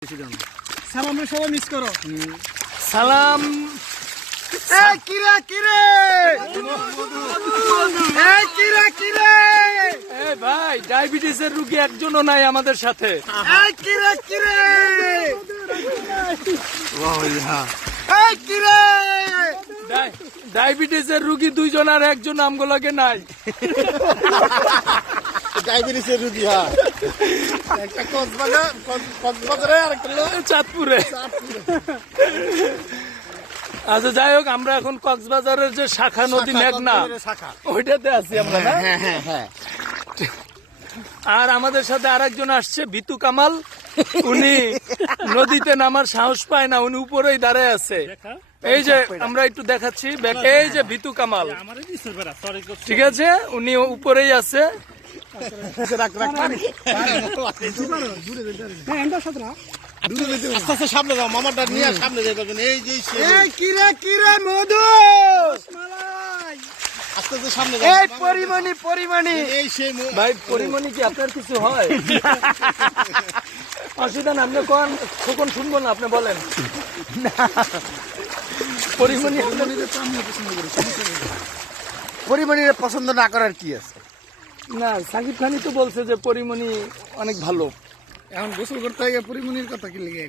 সালাম সবাই মিস করো। সালাম। কিরে কিরে কিরে কিরে ভাই ডায়াবেটিসের রোগী একজনও নাই আমাদের সাথে। কিরে কিরে কিরে ডায়াবেটিসের রোগী দুইজন আর একজন আমগুলোকে নাই। ডায়াবেটিসের রুগী, হ্যাঁ, একটা কক্সবাজারে আর একটা চাঁদপুরে। আচ্ছা যাই হোক, আমরা এখন কক্সবাজারের যে শাখা নদী মেঘনা ওইটাতে আছি আমরা না? আর আমাদের সাথে আরেকজন আসছে ভিতু কামাল। উনি নদীতে নামার সাহস পায় না, উনি উপরেই দাঁড়ায় আছে। এই যে আমরা একটু দেখাচ্ছি, এই যে ভিতু কামাল, ঠিক আছে, উনি উপরেই আছে। আস্তে আস্তে সামনে যাও, মামাটা নিয়ে সামনে যাই পারবেন। এই যে কিরে কিরে মধু, আস্তে আস্তে সামনে যাও। এই পরিমণি পরিমণি, এই সেই ভাই পরিমণি কি আপনার কিছু হয়? অসুবিধা না, আপনি কখন শুনবো না, আপনি বলেন। পরিমণি পরিমাণের পছন্দ না করার কি আছে? না, সাকিব খানই তো বলছে যে পরিমণি অনেক ভালো। এখন গোসল করতে হয়, পরিমণির কথা কি লেগে